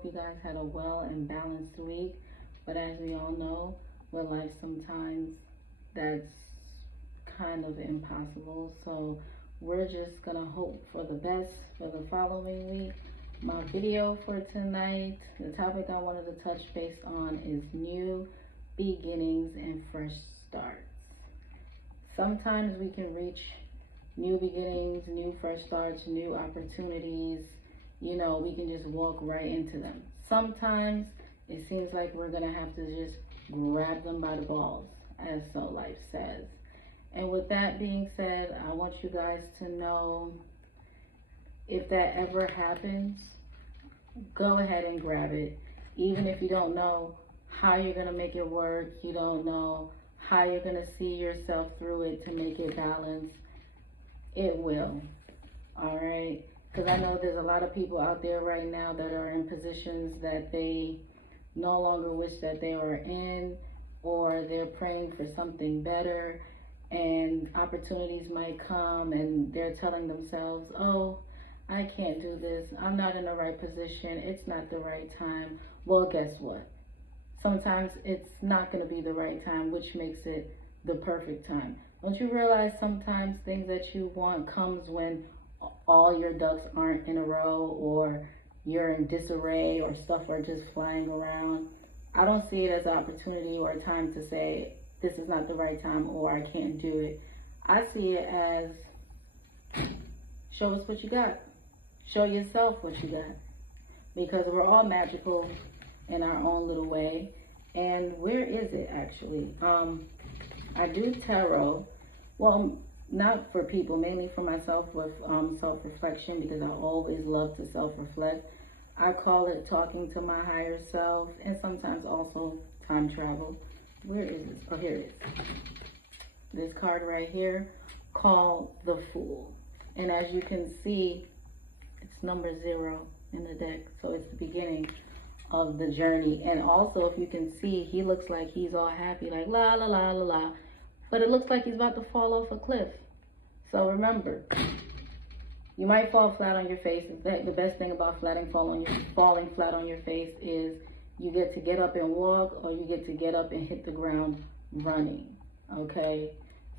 hope you guys had a well and balanced week. But as we all know, with life sometimes that's kind of impossible. So we're just gonna hope for the best for the following week. My video for tonight, the topic I wanted to touch base on is new beginnings and fresh starts. Sometimes we can reach new beginnings, new fresh starts, new opportunities. You know, we can just walk right into them. Sometimes it seems like we're gonna have to just grab them by the balls, as So Life says. And with that being said, I want you guys to know, if that ever happens, go ahead and grab it. Even if you don't know how you're gonna make it work, you don't know how you're gonna see yourself through it to make it balance, it will, all right? Because I know there's a lot of people out there right now that are in positions that they no longer wish that they were in, or they're praying for something better, and opportunities might come and they're telling themselves, oh, I can't do this, I'm not in the right position, it's not the right time. Well, guess what? Sometimes it's not going to be the right time, which makes it the perfect time. Don't you realize sometimes things that you want comes when all your ducks aren't in a row, or you're in disarray, or stuff are just flying around? I don't see it as an opportunity or a time to say, this is not the right time, or I can't do it. I see it as, show us what you got. Show yourself what you got. Because we're all magical in our own little way. And where is it actually? I do tarot. Well, not for people, mainly for myself, with self-reflection, because I always love to self-reflect. I call it talking to my higher self, and sometimes also time travel. Where is this? Oh, here it is. This card right here, called the Fool. And as you can see, it's number 0 in the deck. So it's the beginning of the journey. And also, if you can see, he looks like he's all happy, like la la la la la. But it looks like he's about to fall off a cliff. So remember, you might fall flat on your face. The best thing about falling flat on your face is you get to get up and walk, or you get to get up and hit the ground running, okay?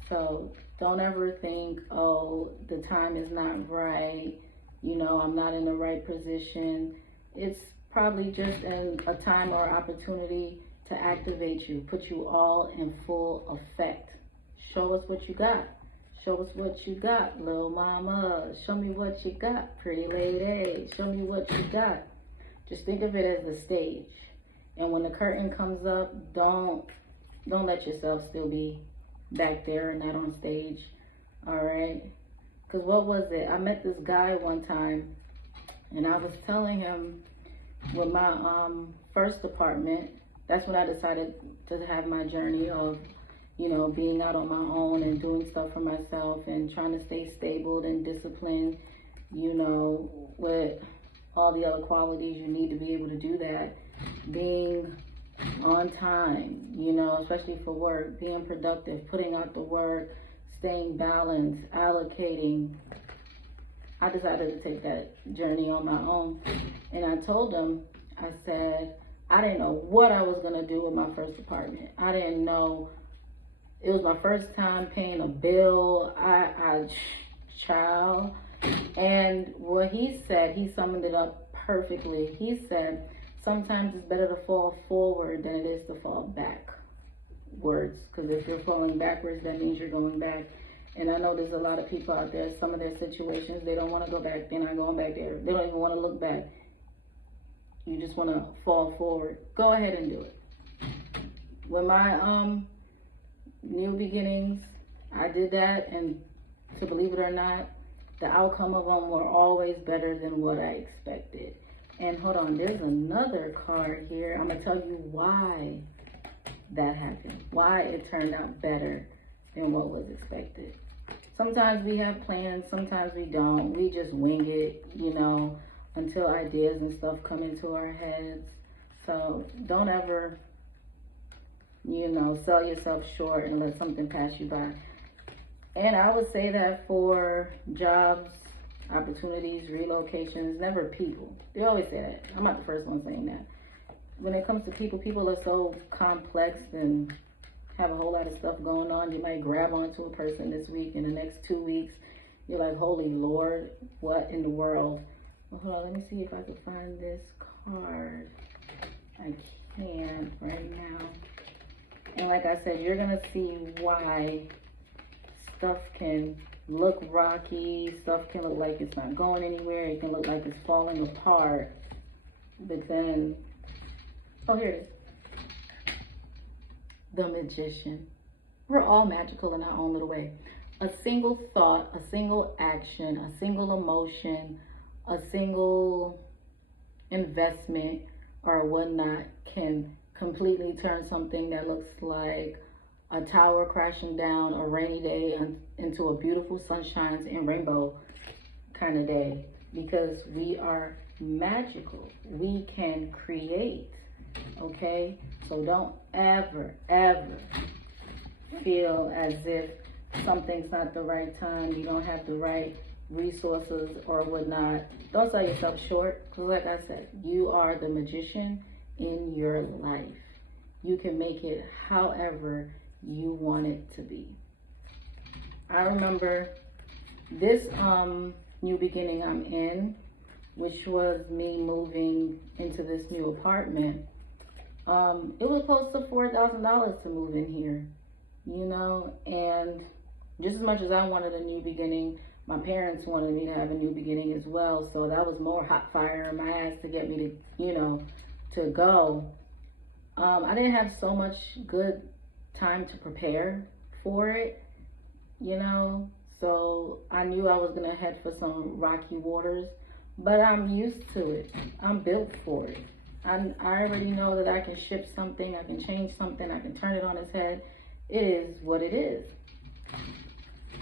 So don't ever think, oh, the time is not right, you know, I'm not in the right position. It's probably just a time or opportunity to activate you, put you all in full effect. Show us what you got. Show us what you got, little mama. Show me what you got, pretty lady. Show me what you got. Just think of it as the stage. And when the curtain comes up, don't let yourself still be back there and not on stage, all right? Because what was it? I met this guy one time, and I was telling him, with my first apartment, that's when I decided to have my journey of, you know, being out on my own and doing stuff for myself and trying to stay stable and disciplined, you know, with all the other qualities you need to be able to do that. Being on time, you know, especially for work, being productive, putting out the work, staying balanced, allocating. I decided to take that journey on my own. And I told him, I said, I didn't know what I was going to do with my first apartment. I didn't know. It was my first time paying a bill. Child. And what he said, he summed it up perfectly. He said, sometimes it's better to fall forward than it is to fall backwards. Because if you're falling backwards, that means you're going back. And I know there's a lot of people out there, some of their situations, they don't want to go back. They're not going back there. They don't even want to look back. You just want to fall forward. Go ahead and do it. With my new beginnings, I did that. And to believe it or not, the outcome of them were always better than what I expected. And hold on, there's another card here. I'm going to tell you why that happened. Why it turned out better than what was expected. Sometimes we have plans, sometimes we don't. We just wing it, you know, until ideas and stuff come into our heads. So don't ever, you know, sell yourself short and let something pass you by. And I would say that for jobs, opportunities, relocations, never people. They always say that. I'm not the first one saying that. When it comes to people, people are so complex and have a whole lot of stuff going on. You might grab onto a person this week, in the next 2 weeks, you're like, holy Lord, what in the world? Well, hold on, let me see if I can find this card. I can't right now. And like I said, you're gonna see why stuff can look rocky, stuff can look like it's not going anywhere, it can look like it's falling apart, but then, oh, here it is. The Magician. We're all magical in our own little way. A single thought, a single action, a single emotion, a single investment or whatnot can completely turn something that looks like a tower crashing down a rainy day into a beautiful sunshine and rainbow kind of day, because we are magical. We can create, okay? So don't ever feel as if something's not the right time, you don't have the right resources or whatnot. Don't sell yourself short, because like I said, you are the magician in your life. You can make it however you want it to be. I remember this new beginning I'm in, which was me moving into this new apartment. It was close to $4,000 to move in here, you know, and just as much as I wanted a new beginning, my parents wanted me to have a new beginning as well. So that was more hot fire in my ass to get me to, you know, to go. I didn't have so much good time to prepare for it, you know, so I knew I was gonna head for some rocky waters, but I'm used to it. I'm built for it. I already know that I can shift something, I can change something, I can turn it on its head. It is what it is.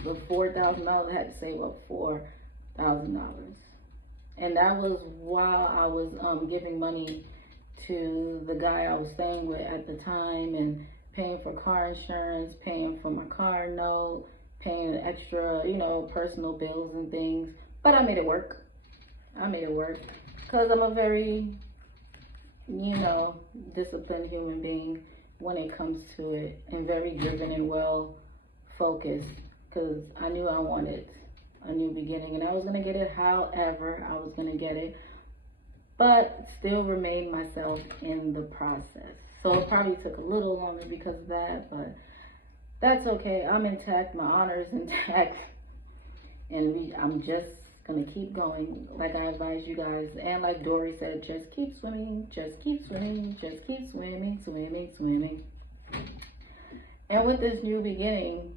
But $4,000, I had to save up $4,000. And that was while I was giving money to the guy I was staying with at the time, and paying for car insurance, paying for my car note, paying extra, you know, personal bills and things. But I made it work. I made it work because I'm a very, you know, disciplined human being when it comes to it, and very driven and well focused, because I knew I wanted a new beginning and I was going to get it however I was going to get it, but still remain myself in the process. So it probably took a little longer because of that, but that's okay. I'm intact, my honor is intact, and I'm just gonna keep going like I advise you guys. And like Dory said, just keep swimming, just keep swimming, just keep swimming, swimming, swimming. And with this new beginning,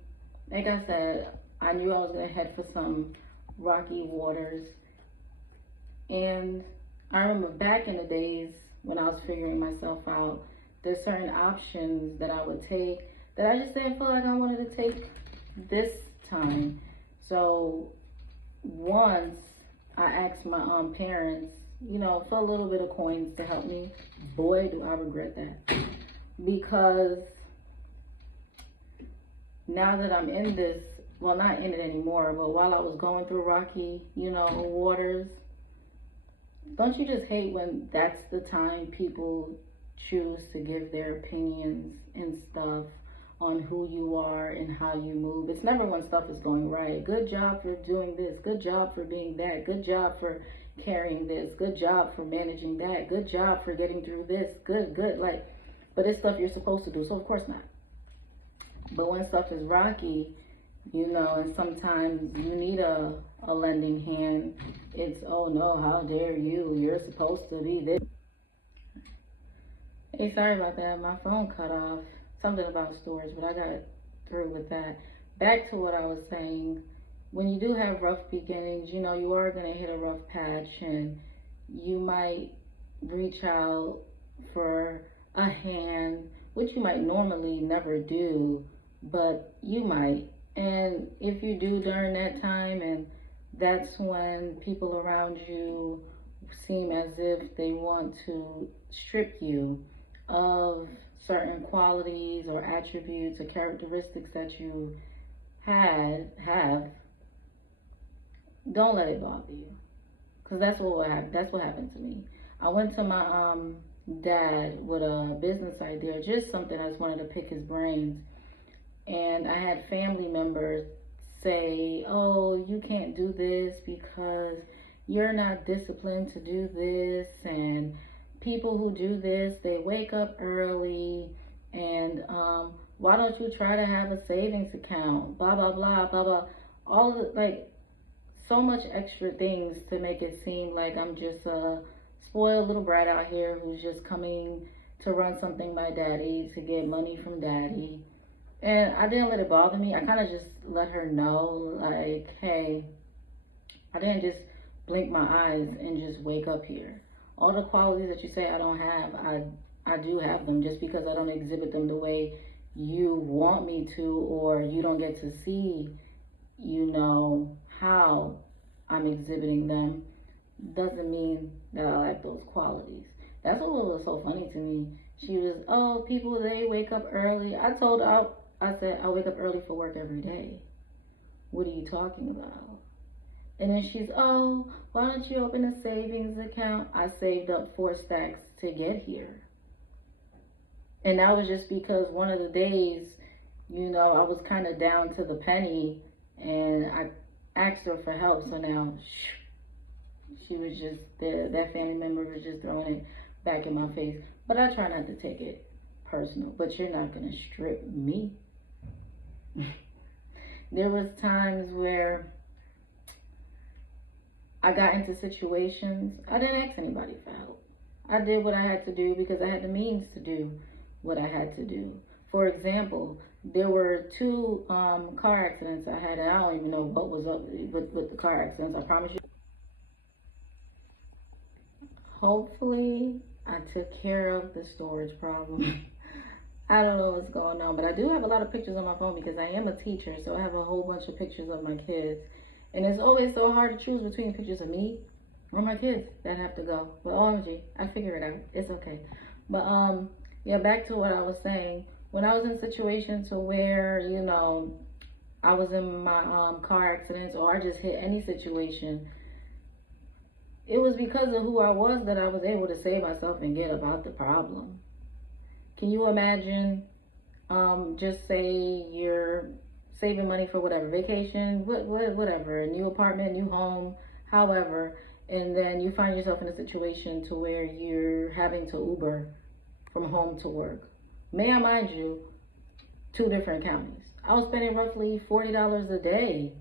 like I said, I knew I was gonna head for some rocky waters. And I remember back in the days when I was figuring myself out, there's certain options that I would take that I just didn't feel like I wanted to take this time. So once I asked my parents, you know, for a little bit of coins to help me. Boy, do I regret that. Because now that I'm in this, well, not in it anymore, but while I was going through rocky, you know, waters, don't you just hate when that's the time people choose to give their opinions and stuff on who you are and how you move? It's never when stuff is going right. Good job for doing this. Good job for being that. Good job for carrying this. Good job for managing that. Good job for getting through this. Good. Like, but it's stuff you're supposed to do, so of course not. But when stuff is rocky, you know, and sometimes you need a lending hand, it's, oh no, how dare you? You're supposed to be this. Hey, sorry about that. My phone cut off. Something about storage, but I got through with that. Back to what I was saying. When you do have rough beginnings, you know, you are going to hit a rough patch, and you might reach out for a hand, which you might normally never do, but you might. And if you do during that time, and that's when people around you seem as if they want to strip you of certain qualities or attributes or characteristics that you have, don't let it bother you, because that's what happened. That's what happened to me. I went to my dad with a business idea, just something I just wanted to pick his brains, and I had family members say, "Oh, you can't do this because you're not disciplined to do this," and people who do this, they wake up early, and why don't you try to have a savings account? Blah blah blah blah blah. All the like so much extra things to make it seem like I'm just a spoiled little brat out here who's just coming to run something by daddy to get money from daddy. And I didn't let it bother me. I kind of just let her know, like, hey, I didn't just blink my eyes and just wake up here. All the qualities that you say I don't have, I do have them. Just because I don't exhibit them the way you want me to, or you don't get to see, how I'm exhibiting them, doesn't mean that I like those qualities. That's what was so funny to me. She was, oh, people, they wake up early. I told her, I said, I wake up early for work every day. What are you talking about? And then she's, oh, why don't you open a savings account? I saved up 4 stacks to get here. And that was just because one of the days, I was kind of down to the penny, and I asked her for help. So now she was just, that family member was just throwing it back in my face. But I try not to take it personal. But you're not going to strip me. There was times where I got into situations, I didn't ask anybody for help. I did what I had to do because I had the means to do what I had to do. For example, there were 2 car accidents I had, and I don't even know what was up with the car accidents. I promise you. Hopefully, I took care of the storage problem. I don't know what's going on, but I do have a lot of pictures on my phone because I am a teacher, so I have a whole bunch of pictures of my kids. And it's always so hard to choose between pictures of me or my kids that have to go. But OMG, I figure it out. It's okay. But yeah, back to what I was saying. When I was in situations to where, I was in my car accidents, or I just hit any situation, it was because of who I was that I was able to save myself and get about the problem. Can you imagine, just say you're saving money for whatever, vacation, whatever, a new apartment, new home, however, and then you find yourself in a situation to where you're having to Uber from home to work. May I mind you, 2 different counties. I was spending roughly $40 a day.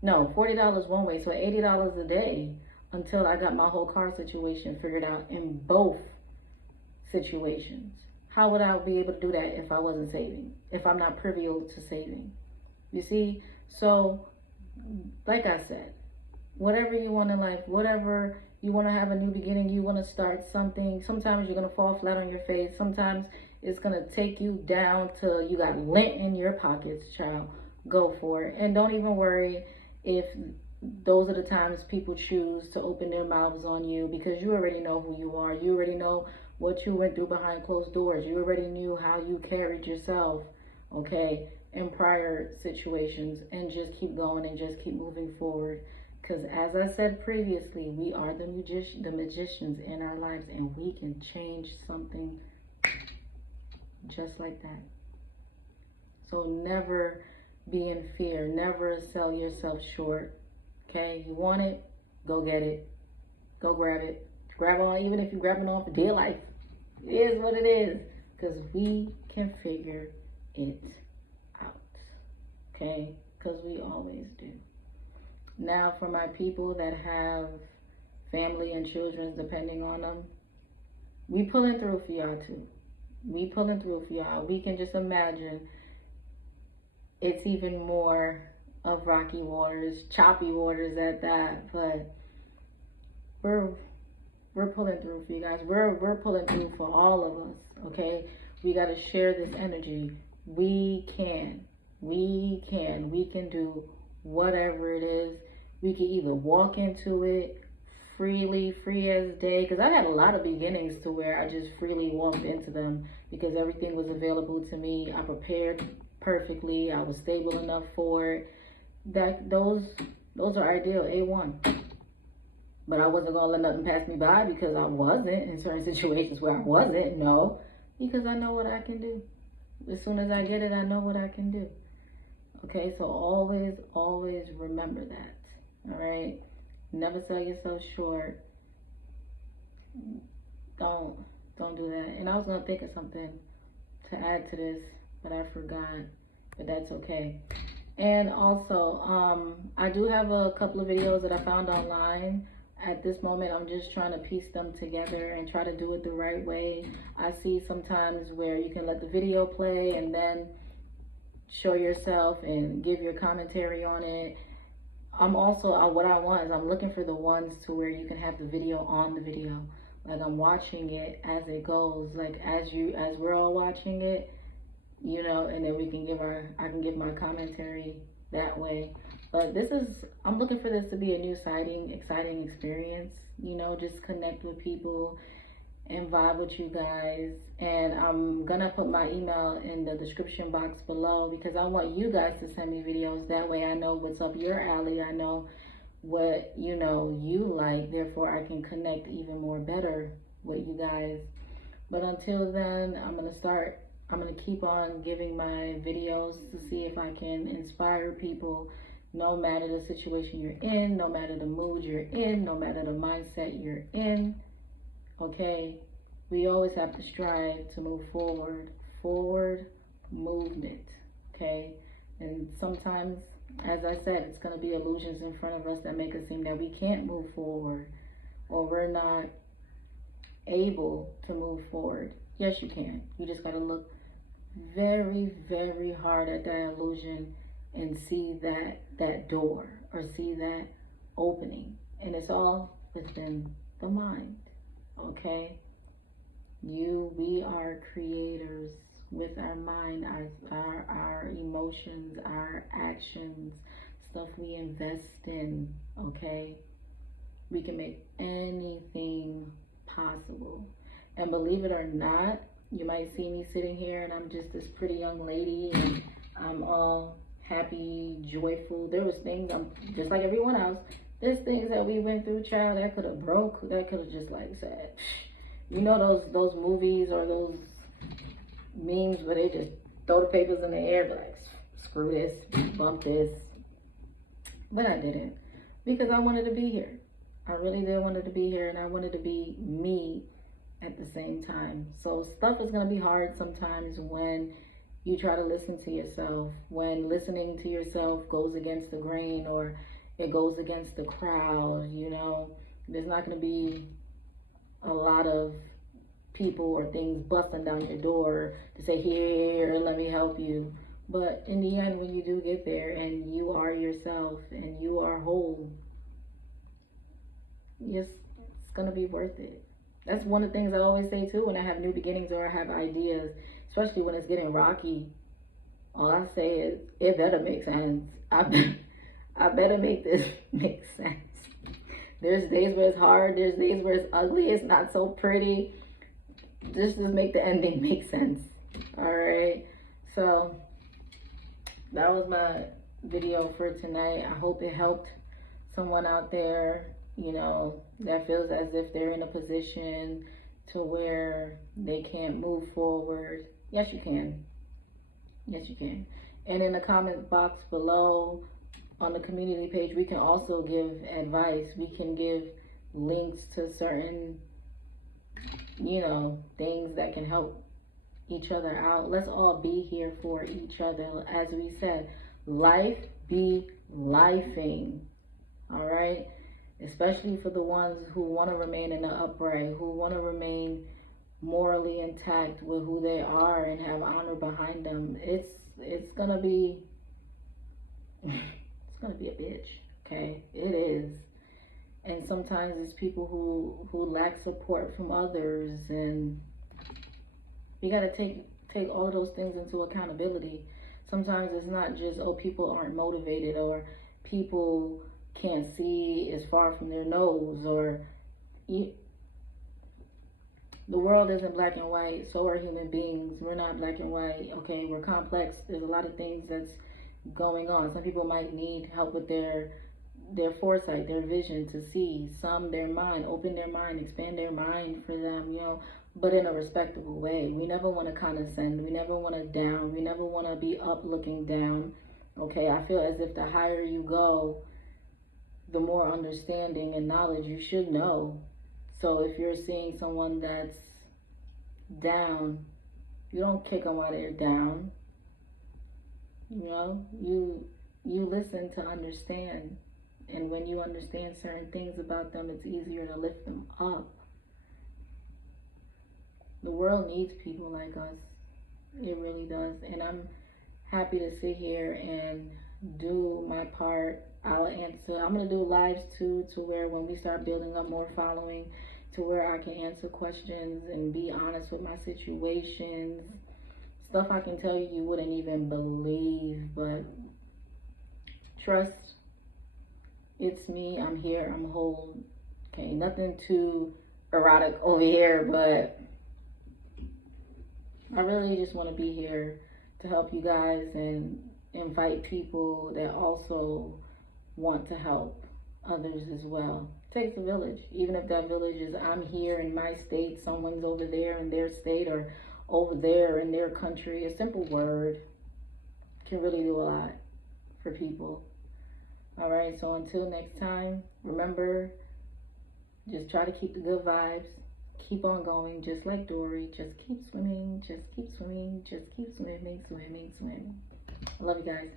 No, $40 one way, so $80 a day until I got my whole car situation figured out in both situations. How would I be able to do that if I wasn't saving? If I'm not privy to saving? You see? So, like I said, whatever you want in life, whatever you want to have a new beginning, you want to start something, sometimes you're going to fall flat on your face. Sometimes it's going to take you down till you got lint in your pockets, child. Go for it. And don't even worry if those are the times people choose to open their mouths on you, because you already know who you are. You already know what you went through behind closed doors. You already knew how you carried yourself, okay, in prior situations. And just keep going and just keep moving forward. Because as I said previously, we are the magicians in our lives, and we can change something just like that. So never be in fear. Never sell yourself short. Okay, you want it, go get it. Go grab it. Grab on, even if you grab it on for dear life. It is what it is. Because we can figure it out. Okay? Because we always do. Now, for my people that have family and children depending on them, we pulling through for y'all too. We pulling through for y'all. We can just imagine it's even more of rocky waters, choppy waters at that, but we're pulling through for you guys. We're pulling through for all of us, okay? We got to share this energy. We can do whatever it is. We can either walk into it freely, free as day, because I had a lot of beginnings to where I just freely walked into them because everything was available to me. I prepared perfectly. I was stable enough for it. Those Those are ideal, A1. But I wasn't gonna let nothing pass me by because I wasn't in certain situations where I wasn't. No, because I know what I can do. As soon as I get it, I know what I can do. Okay, so always, always remember that. All right, never sell yourself short. Don't do that. And I was gonna think of something to add to this, but I forgot. But that's okay. And also, I do have a couple of videos that I found online. At this moment, I'm just trying to piece them together and try to do it the right way. I see sometimes where you can let the video play and then show yourself and give your commentary on it. I'm also, what I want is I'm looking for the ones to where you can have the video on the video. Like I'm watching it as it goes, like as we're all watching it, you know, and then I can give my commentary that way. But I'm looking for this to be a new exciting experience, you know, just connect with people and vibe with you guys. And I'm gonna put my email in the description box below because I want you guys to send me videos. That way I know what's up your alley. I know what, you know, you like. Therefore, I can connect even more better with you guys. But until then, I'm gonna keep on giving my videos to see if I can inspire people, no matter the situation you're in, no matter the mood you're in, no matter the mindset you're in. Okay, we always have to strive to move forward movement. Okay, and sometimes, as I said, it's going to be illusions in front of us that make us seem that we can't move forward or we're not able to move forward. Yes, you can. You just got to look very, very hard at that illusion and see that door or see that opening. And it's all within the mind. Okay, we are creators with our mind, our emotions, our actions, stuff we invest in. Okay, we can make anything possible. And believe it or not, you might see me sitting here and I'm just this pretty young lady and I'm all happy, joyful. There was things, I'm just like everyone else. There's things that we went through, child, that could have broke, that could have just like said, you know, those movies or those memes where they just throw the papers in the air, like, screw this, bump this. But I didn't, because I wanted to be here. I really did wanted to be here, and I wanted to be me at the same time. So stuff is going to be hard sometimes when you try to listen to yourself, when listening to yourself goes against the grain or it goes against the crowd. You know, there's not going to be a lot of people or things busting down your door to say, here, let me help you. But in the end, when you do get there and you are yourself and you are whole, yes, it's going to be worth it. That's one of the things I always say too when I have new beginnings or I have ideas, especially when it's getting rocky. All I say is, it better make sense. I better make this make sense. There's days where it's hard. There's days where it's ugly. It's not so pretty. Just make the ending make sense. All right. So that was my video for tonight. I hope it helped someone out there, you know, that feels as if they're in a position to where they can't move forward. Yes, you can. Yes, you can. And in the comment box below, on the community page, we can also give advice. We can give links to certain, you know, things that can help each other out. Let's all be here for each other. As we said, life be lifing. All right? Especially for the ones who want to remain in the upright, who want to remain morally intact with who they are and have honor behind them. It's gonna be it's gonna be a bitch, okay? It is. And sometimes it's people who lack support from others, and you gotta take all of those things into accountability. Sometimes it's not just, oh, people aren't motivated, or people can't see as far from their nose, or the world isn't black and white. So are human beings. We're not black and white. Okay, we're complex. There's a lot of things that's going on. Some people might need help with their their foresight, their vision to see. Some their mind, open their mind, expand their mind for them, you know, but in a respectable way. We never want to condescend. We never want to down. We never want to be up looking down. Okay, I feel as if the higher you go, the more understanding and knowledge you should know. So if you're seeing someone that's down, you don't kick them while they're down. You know, you listen to understand. And when you understand certain things about them, it's easier to lift them up. The world needs people like us. It really does. And I'm happy to sit here and do my part. I'll answer. I'm going to do lives too, to where when we start building up more following, to where I can answer questions and be honest with my situations. Stuff I can tell you you wouldn't even believe, but trust, it's me. I'm here. I'm whole. Okay, nothing too erotic over here, but I really just want to be here to help you guys and invite people that also want to help others as well. It takes a village. Even if that village is I'm here in my state, someone's over there in their state, or over there in their country, a simple word can really do a lot for people. All right, so until next time, remember, just try to keep the good vibes. Keep on going, just like Dory. Just keep swimming, just keep swimming, just keep swimming, swimming, swimming. I love you guys.